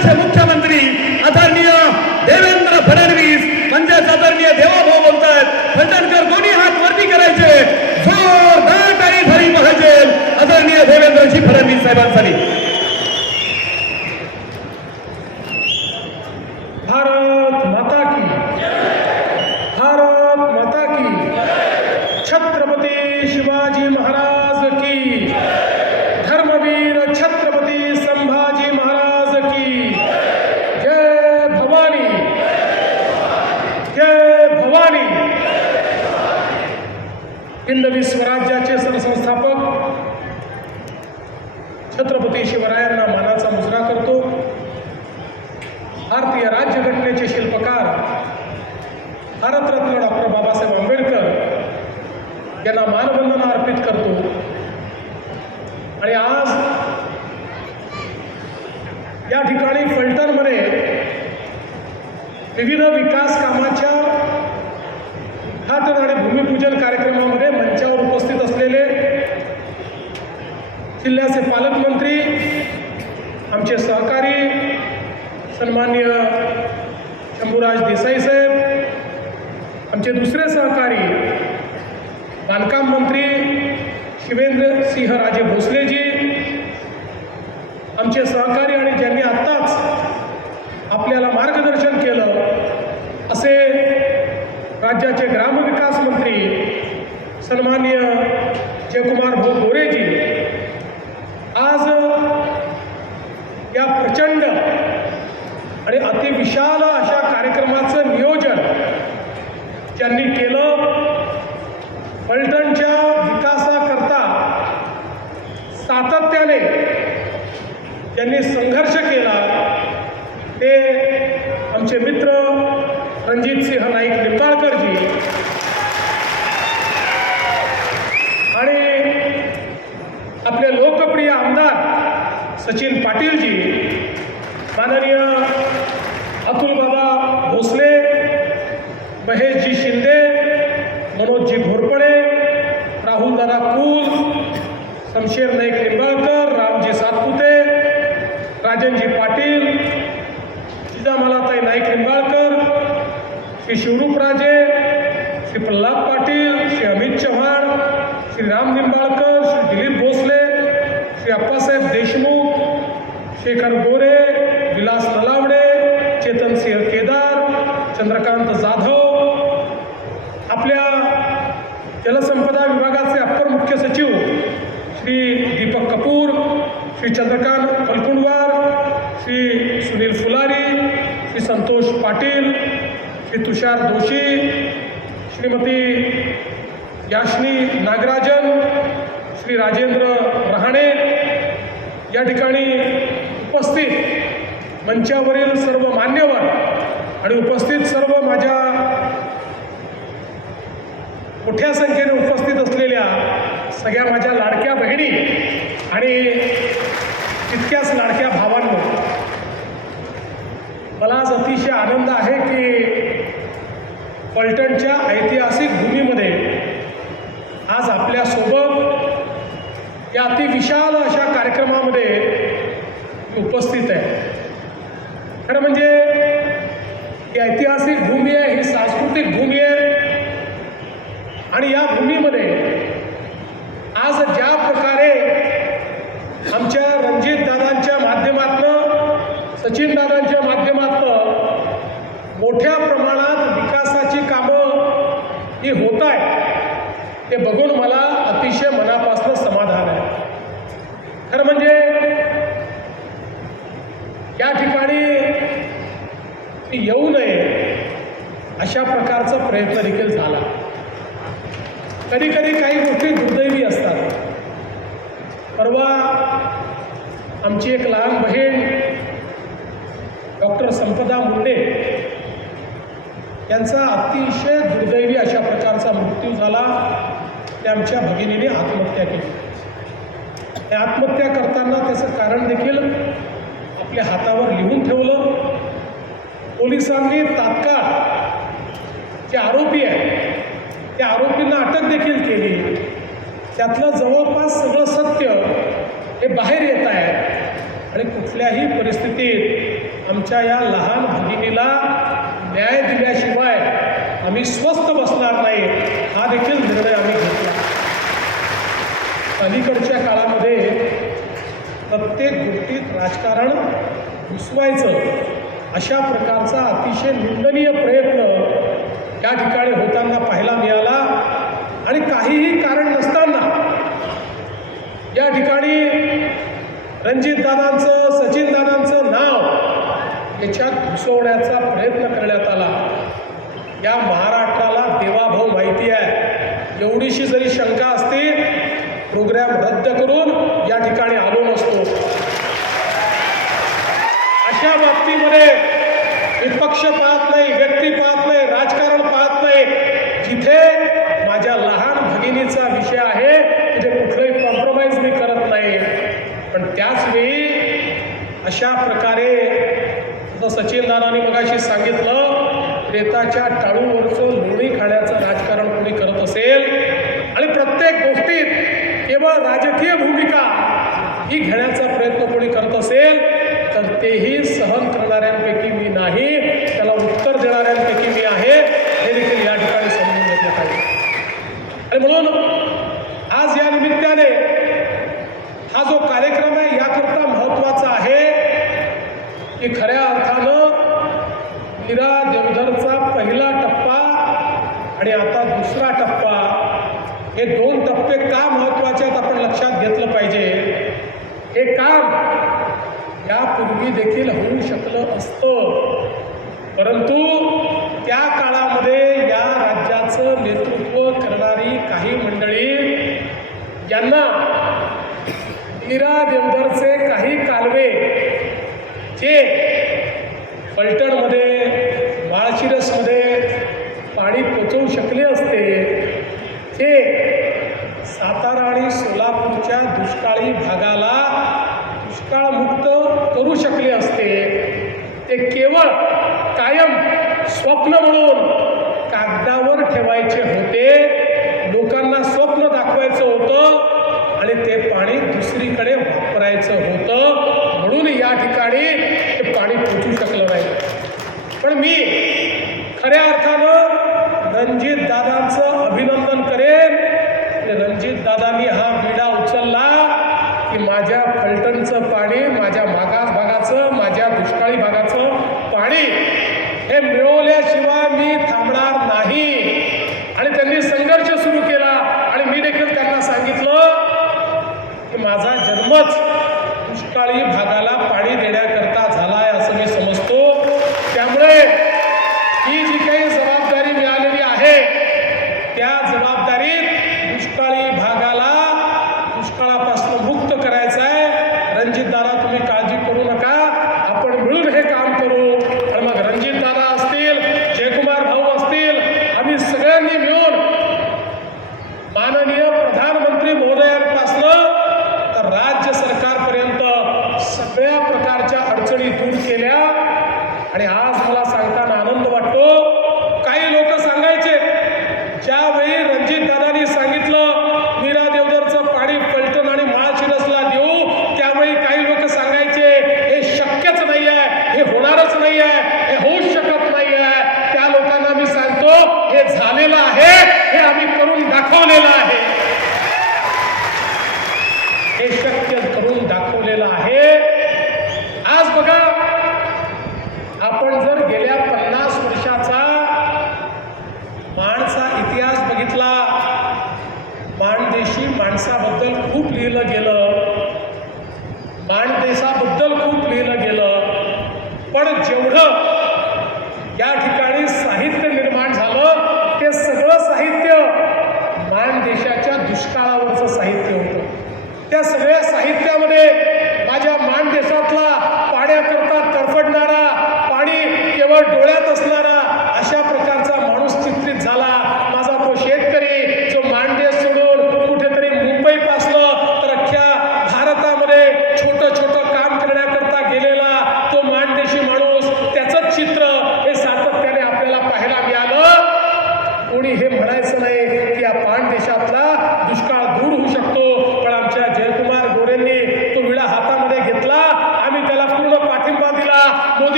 राज्याचे मुख्यमंत्री यांना मानवंदना अर्पित करतो. आणि आज या ठिकाणी फलटणमध्ये विविध विकास कामाच्या उद्घाटन आणि भूमिपूजन कार्यक्रमामध्ये मंचावर उपस्थित असलेले जिल्ह्याचे पालकमंत्री आमचे सहकारी सन्मान्य शंभूराज देसाई साहेब आमचे दुसरे सहकारी बांधकाम मंत्री शिवेंद्र सिंह राजे भोसलेजी आमचे सहकारी आणि ज्यांनी आत्ताच आपल्याला मार्गदर्शन केलं असे राज्याचे ग्रामविकास मंत्री सन्मान्य जयकुमार भाऊ गोरेजी आज या प्रचंड आणि अतिविशाल अशा कार्यक्रमाचं नियोजन ज्यांनी केलं फलटणच्या विकासाकरता सातत्याने ज्यांनी संघर्ष केला ते आमचे मित्र रणजितसिंह नाईक निंबाळकरजी. आणि आपले लोकप्रिय आमदार सचिन पाटीलजी. माननीय शेखर गोरे विलास नलावडे चेतन सिंह केदार चंद्रकांत जाधव आपल्या जलसंपदा विभागाचे अप्पर मुख्य सचिव श्री दीपक कपूर श्री चंद्रकांत फलकुंडवार श्री सुनील फुलारी श्री संतोष पाटील श्री तुषार दोशी श्रीमती याशनी नागराजन श्री राजेंद्र रहाणे या ठिकाणी उपस्थित मंचावरील सर्व मान्यवर आणि उपस्थित सर्व माझ्या मोठ्या संख्येने उपस्थित असलेल्या सगळ्या माझ्या लाडक्या बहिणी आणि तितक्याच लाडक्या भावांनो मला आज अतिशय आनंद आहे की पलटणच्या ऐतिहासिक भूमीमध्ये आज आपल्यासोबत या अतिविशाल अशा कार्यक्रमामध्ये उपस्थित आहे. खरं म्हणजे ही ऐतिहासिक भूमी आहे ही सांस्कृतिक भूमी आहे. आणि या भूमीमध्ये आज ज्या प्रकारे आमच्या रणजित दादांच्या माध्यमातनं सचिन दादांच्या माध्यमातनं मोठ्या प्रमाणात विकासाची कामं ही होत आहे ते बघून मला अतिशय मनापासून समाधान आहे खरं म्हणजे या ठिकाणी ती येऊ नये अशा प्रकारचा प्रयत्न देखील झाला. कधी कधी काही गोष्टी दुर्दैवी असतात. परवा आमची एक लहान बहीण डॉक्टर संपदा मुंडे यांचा अतिशय दुर्दैवी अशा प्रकारचा मृत्यू झाला. ते आमच्या भगिनीने आत्महत्या केली. त्या आत्महत्या करताना त्याचं कारण देखील आपल्या हातावर लिहून ठेवलं. पोलिसांनी तात्काळ जे आरोपी आहेत त्या आरोपींना अटक देखील केली. त्यातलं जवळपास सगळं सत्य हे बाहेर येत आहे. आणि कुठल्याही परिस्थितीत आमच्या या लहान भगिनीला न्याय दिल्याशिवाय आम्ही स्वस्थ बसणार नाही हा देखील निर्णय आम्ही घेतला. अलीकडच्या काळामध्ये प्रत्येक गोष्टीत राजकारण घुसवायचं अशा प्रकारचा अतिशय निंदनीय प्रयत्न या ठिकाणी होताना पाहायला मिळाला आणि काहीही कारण नसताना या ठिकाणी रणजितदादांचं सचिनदादांचं नाव याच्यात घुसवण्याचा प्रयत्न करण्यात आला. या महाराष्ट्राला देवाभाऊ माहिती आहे. एवढीशी जरी शंका असते प्रोग्रॅम रद्द करून या ठिकाणी आलो नसतो. अशा बाबतीमध्ये विपक्ष पाहत नाही व्यक्ती पाहत नाही राजकारण पाहत नाही जिथे माझ्या लहान भगिनीचा विषय आहे तिथे कुठलंही कॉम्प्रोमाइज मी करत नाही पण त्याचवेळी अशा प्रकारे जसं सचिन मगाशी सांगितलं रेताच्या टाळूवरचं लोणी खाण्याचं राजकारण कोणी करत असेल आणि प्रत्येक गोष्टीत केवळ राजकीय भूमिका ही घेण्याचा प्रयत्न कोणी करत असेल तर तेही सहन करणाऱ्यांपैकी मी नाही त्याला उत्तर देणाऱ्यांपैकी मी आहे हे देखील या ठिकाणी समजून घेतलं पाहिजे. आणि म्हणून आज या निमित्ताने हा जो कार्यक्रम आहे याकरता महत्त्वाचा आहे की खऱ्या अर्थानं मीरा देवधरचा पहिला टप्पा आणि आता दुसरा टप्पा हे दोन टप्पे का महत्त्वाचे आहेत आपण लक्षात घेतलं पाहिजे. हे काम यापूर्वी देखील होऊ शकलं असतं. परंतु त्या काळामध्ये या राज्याचं नेतृत्व करणारी काही मंडळी यांना मीरा देवधरचे काही कालवे ते फलटणमध्ये माळशिरसमध्ये पाणी पोचवू शकले असते. ते सातारा आणि सोलापूरच्या दुष्काळी भागाला दुष्काळमुक्त करू शकले असते. ते केवळ कायम स्वप्न म्हणून कागदावर ठेवायचे होते. लोकांना स्वप्न दाखवायचं होतं आणि ते पाणी दुसरीकडे वापरायचं होतं म्हणून या ठिकाणी ते पाणी पोचू शकलं नाही पण मी खऱ्या अर्थानं रणजित दादांचं अभिनंदन करेन. रणजित दादांनी हा विडा उचलला की माझ्या फलटणचं पाणी माझ्या मागास भागाचं माझ्या दुष्काळी भागाचं पाणी हे मिळवल्याशिवाय मी थांबणार नाही आणि त्यांनी संघर्ष सुरू केला आणि मी देखील त्यांना सांगितलं की माझा जन्मच दुष्काळी भागाला पाणी देण्याकरता झाला आहे असं मी समजतो त्यामुळे ही जी काही जबाबदारी मिळालेली आहे त्या जबाबदारीत दुष्काळी भागाला दुष्काळापासून मुक्त करायचं आहे रणजितदादा तुम्ही काळजी करू नका आपण मिळून हे काम करू आणि मग रणजितदादा असतील जयकुमार भाऊ असतील आम्ही सगळ्यांनी मिळून माननीय प्रधानमंत्री महोदयांपासनं तर राज्य सरकारपर्यंत सगळ्या प्रकारच्या अडचणी दूर केल्या. आणि आज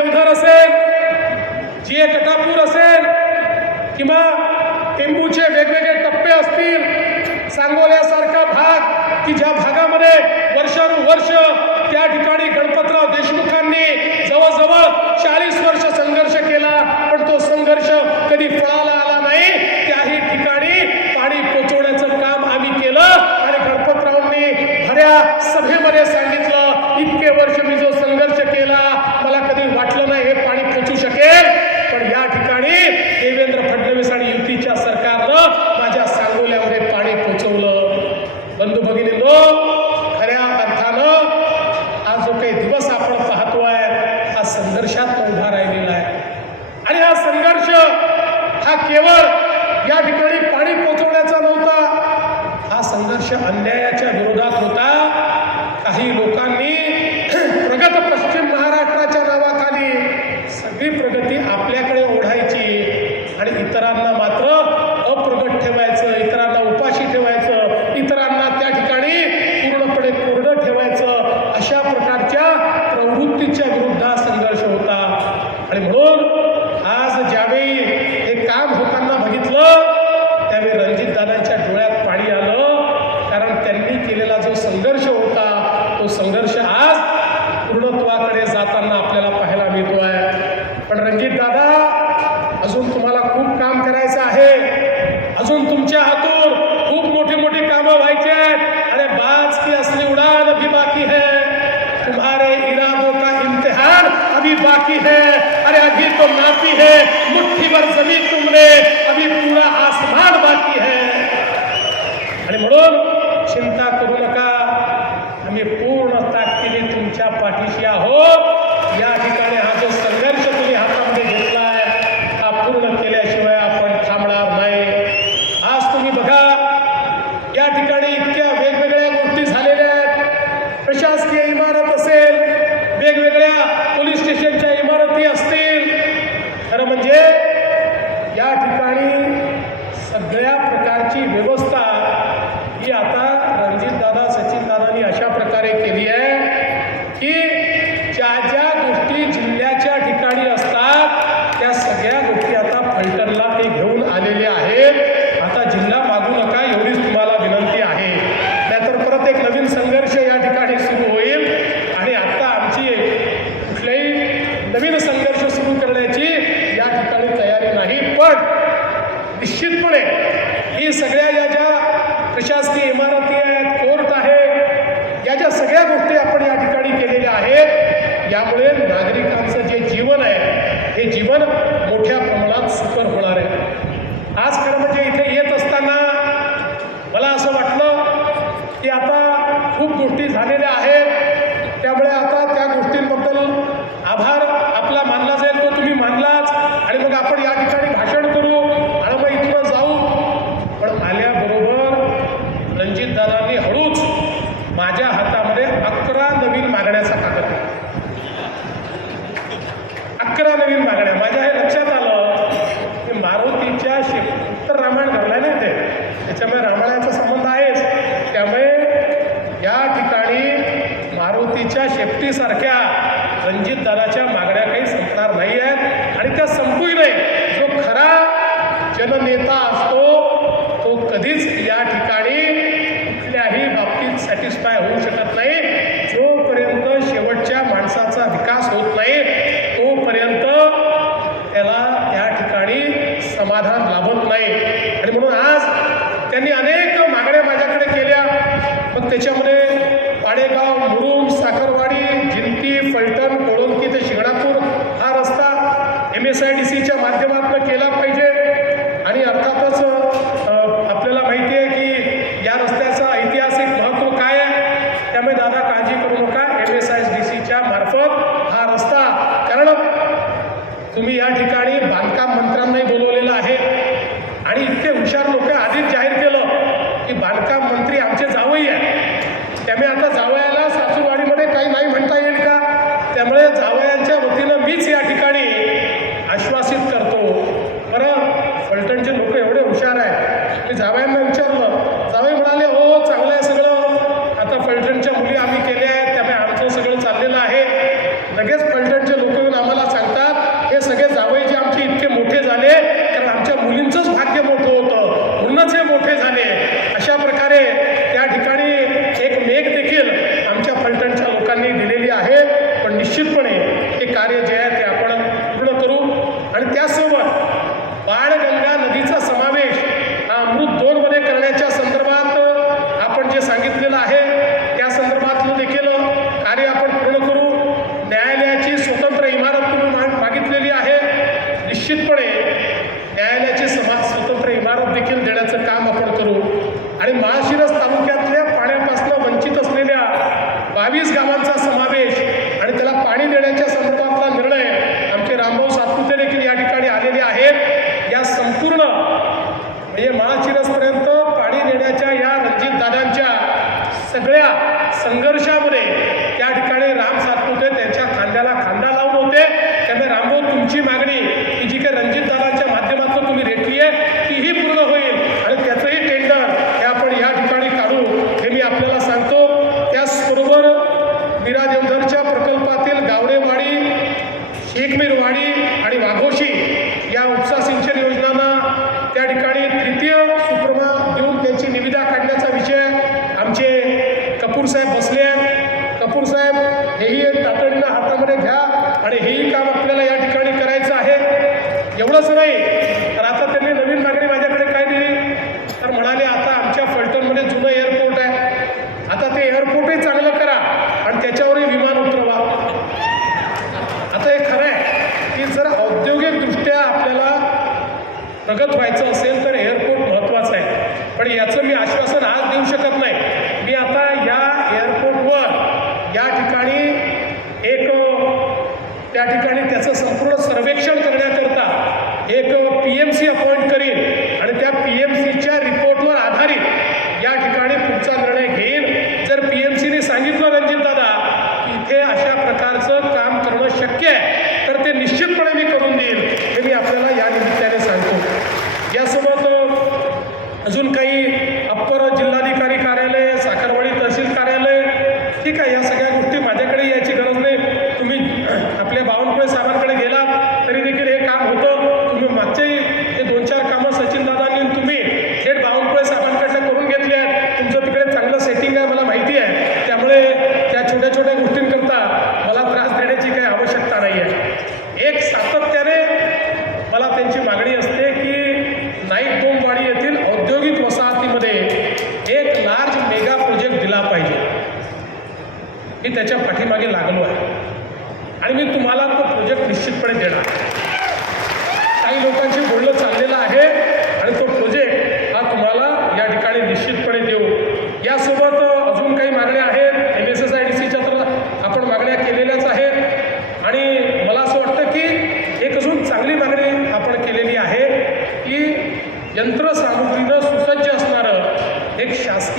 देवघर असेल जिए कटापूर असेल किंवा टेंबूचे वेगवेगळे टप्पे असतील सांगोल्यासारखा भाग की ज्या भागामध्ये वर्षानुवर्ष त्या ठिकाणी गणपतराव देशमुखांनी केवळ या ठिकाणी पाणी पोचवण्याचा नव्हता. हा संघर्ष अन्यायाच्या विरोधात होता. থেকে पण निश्चितपणे ही सगळ्या या ज्या प्रशासकीय इमारती आहेत कोर्ट आहे या ज्या सगळ्या गोष्टी आपण या ठिकाणी केलेल्या आहेत यामुळे नागरिकांचं जे जीवन आहे हे जीवन मोठ्या வேண்டும் त्या ठिकाणी त्याचं संपूर्ण सर्वेक्षण करणे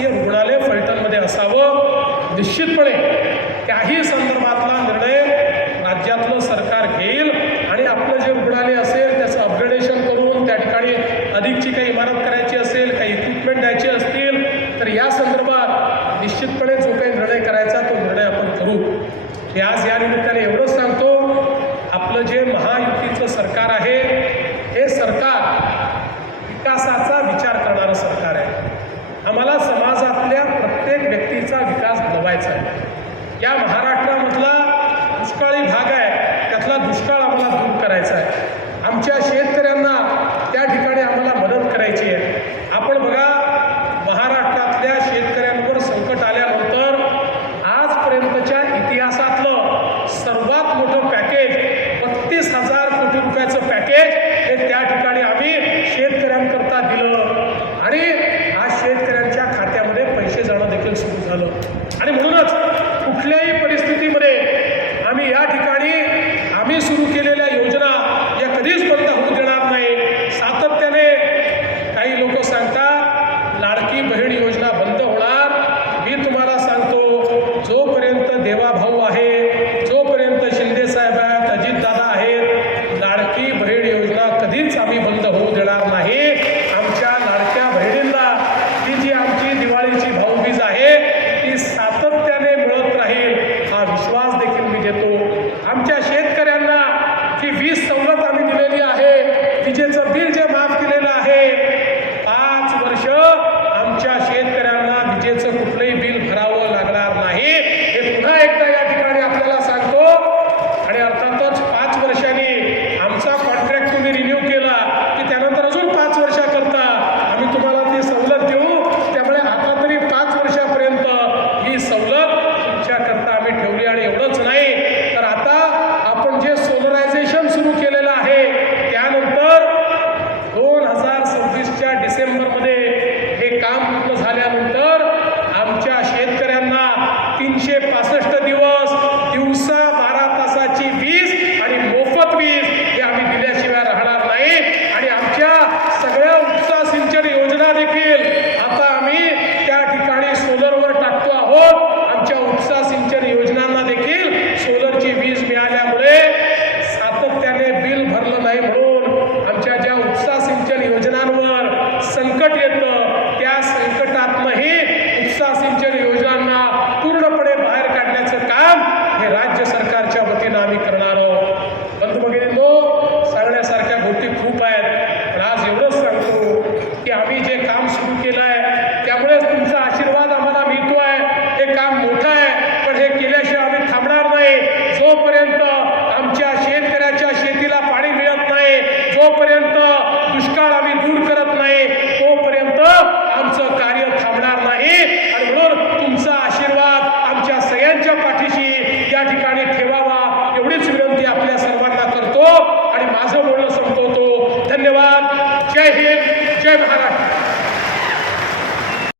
शासकीय रुग्णालय फलटणमध्ये असावं निश्चितपणे त्याही संदर्भातला निर्णय